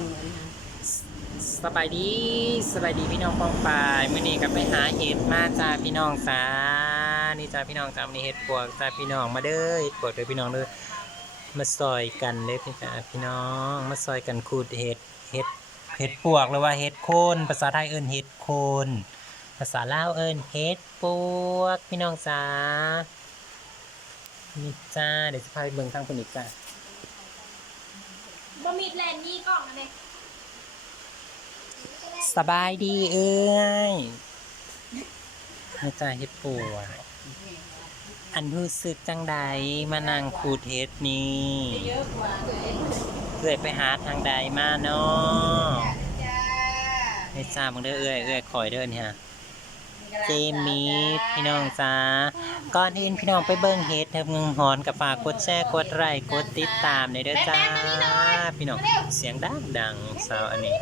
เหมือนสบายดีสบายดีพี่น้องป้องปายมื่อนี้ก็ไปหาเห็ดมาจ้าพี่น้องจ้านี่จ้าพี่น้องจ้าวันนี้เห็ดปวกจ้าพี่น้องมาเด้อเห็ดปวกเด้อพี่น้องเด้อมาซอยกันเด้อพี่จ้าพี่น้องมาซอยกันขูดเห็ดเห็ดเห็ดปวกหรือว่าเห็ดโคนภาษาไทยเอิ้นเห็ดโคนภาษาลาวเอิ้นเห็ดปวกพี่น้องจ้านี่จ้าเดี๋ยวจะพาไปเบิ่งทางคนอีกจ้า บ่มีแลนนี่กล่องอะไรสบายดีเอ้ยนี่จ้าเฮ็ดปวกอันรู้สึกจังใดมานั่งขูดเฮ็ดนี่เยอะกว่าเลยเอ้ยไปหาทางใดมาเนาะนี่จ้ามึงเด้อเอ้ยเอ้ยคอยเด้อเนี่ย เจมีดพี่น้องจ้าก่อนอื่นพี่น้องไปเบิ่งเฮ็ดเถอะมึงหอนกับฝากกดแชร์กดไลค์กดติดตามในเด้อจ้าพี่น้องเสียงดังดังสาวอันนี้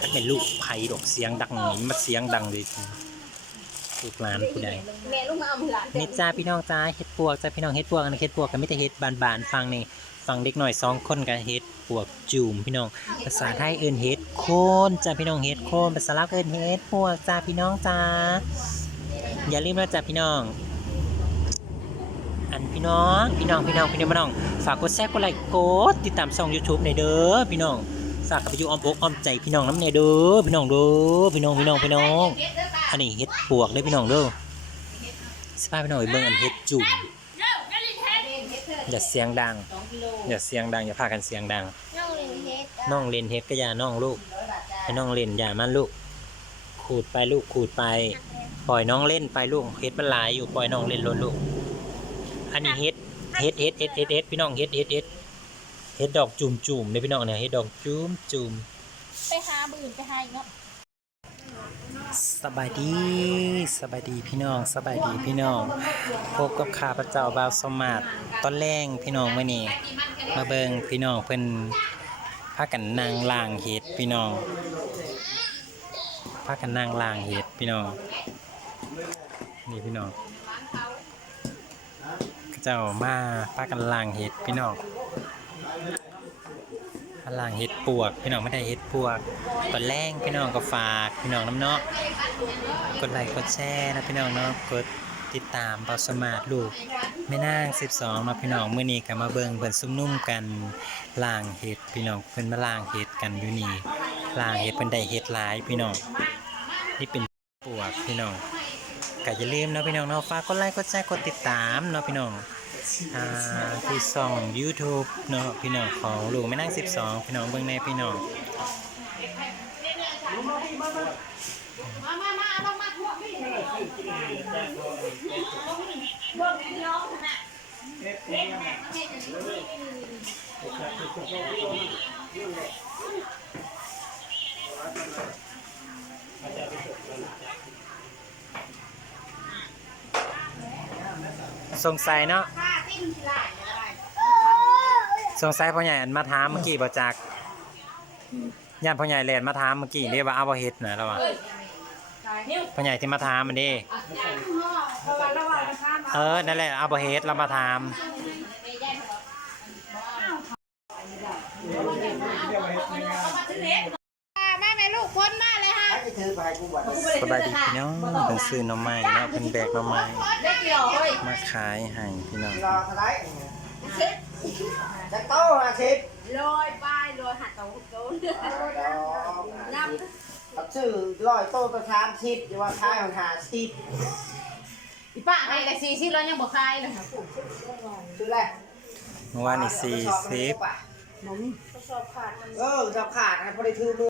ถ้าเป็นลูกไผ่ดอกเสียงดังนี้มาเสียงดังเลยลูกหลานผู้ใดแม่ลูกมาเอาหลานนี่จ้าพี่น้องจ้าเฮ็ดปวกจ้าพี่น้องเฮ็ดปวกอันนี้เฮ็ดปวกกันไม่แต่เฮ็ดบานๆฟังนี่ ฟังเด็กหน่อยสองคนกันเฮ็ดปวกจูมพี่น้องภาษาไทยเอิ้นเฮ็ดโคนจ้าพี่น้องเฮ็ดโคนภาษาลาวเอิ้นเฮ็ดปวกจ้าพี่น้องจ้าอย่าลืมนะจ้าพี่น้อง อันพี่น้องพี่น้องพี่น้องพี่น้องพี่น้องฝากกดแชร์กดไลค์กดติดตามช่อง YouTube ในเด้อพี่น้องฝากกับไปอยู่อ้อมอกอ้อมใจพี่น้องน้ำในเด้อพี่น้องเด้อพี่น้องพี่น้องพี่น้อง อันนี้เฮ็ดปวกเด้พี่น้องเด้อสภาพพี่น้องไปเบิ่งอันเฮ็ดจุ่มอย่าเสียงดัง องกิโลอย่าเสียงดังอย่าพากันเสียงดัง น้องลิเทสน้องเล่นเฮ็ดก็อย่าน้องลูกให้น้องเล่นอย่ามันลูก ขูดไปลูกขูดไป ปล่อยน้องเล่นไปลูกเฮ็ดมันหลายอยู่ปล่อยน้องเล่นลดลูก อันนี้เฮ็ดเฮ็ดเฮ็ดเฮ็ดเฮ็ดเฮ็ดพี่น้องเฮ็ดเฮ็ดเฮ็ดเฮ็ดดอกจุ่มจุ่มเนี่ยพี่น้องเนี่ยเฮ็ดดอกจุ่มจุ่มไปหาบื่นไปหาอีกเนาะ สบายดีสบายดีพี่น้องสบายดีพี่น้องพบกับข้าพเจ้าบาวสมมาตรตอนแรงพี่น้องมื้อนี้มาเบิงพี่น้องเพิ่นพากันนั่งล้างเห็ดพี่น้องพากันนั่งล้างเห็ดพี่น้องนี่พี่น้องเขาเจ้ามาพากันล้างเห็ดพี่น้อง พาล้างเห็ดปวก พี่น้องไม่ได้เห็ดปวก ตอนแรกพี่น้องก็ฝากพี่น้องน้ำเนาะกดไลค์กดแชร์นะพี่น้องเนาะกดติดตามเบาสมาร์ทลูกแม่นาง 12มาพี่น้องมื้อนี้ก็มาเบิ่งเพิ่นซุ่มนุ่มกันล้างเห็ดพี่น้องเพิ่นมาล้างเห็ดกันอยู่นี่ล้างเห็ดเพิ่นได้เห็ดหลายพี่น้องนี่เป็นปวกพี่น้องก็อย่าลืมเนาะพี่น้องเนาะฝากกดไลค์กดแชร์กดติดตามเนาะพี่น้อง ที่ช่อง YouTube เนาะพี่น้องของหลูกแม่นาง12 พี่น้องเบิ่งในพี่น้องมามามาลงมาทั่วพี่น้องสงสัยเนาะ สงสัยพ่อใหญ่อันมาถามเมื่อกี้บ่จักญาติพ่อใหญ่แลนมาถามเมื่อกี้นี่ว่าเอาบ่เฮ็ดน่ะแล้วว่าพ่อใหญ่ที่มาถามมันดิเออนั่นแหละเอาบ่เฮ็ดเรามาถามแม่แม่ลูกพ้นมาเลย ฮะสบายดีพี่น้องเพิ่นซื้อหน่อไม้เนาะเพิ่นแบกหน่อไม้ได้กี่ดอกเฮ้ยมาขายให้พี่น้องรอเท่าไหรจะโตห้าสิบลอยป้ายลอยหัดเตาโต้นน้ำตับชื่อร้อยโตประชามสิบอยู่ว่าท้ายของหาสิบอีป้าให้ละสี่สิบแล้วยังบ่คายเลยชื่อแรกเมื่อวานนี่40เออสอบขาดนะพอได้ถือมือ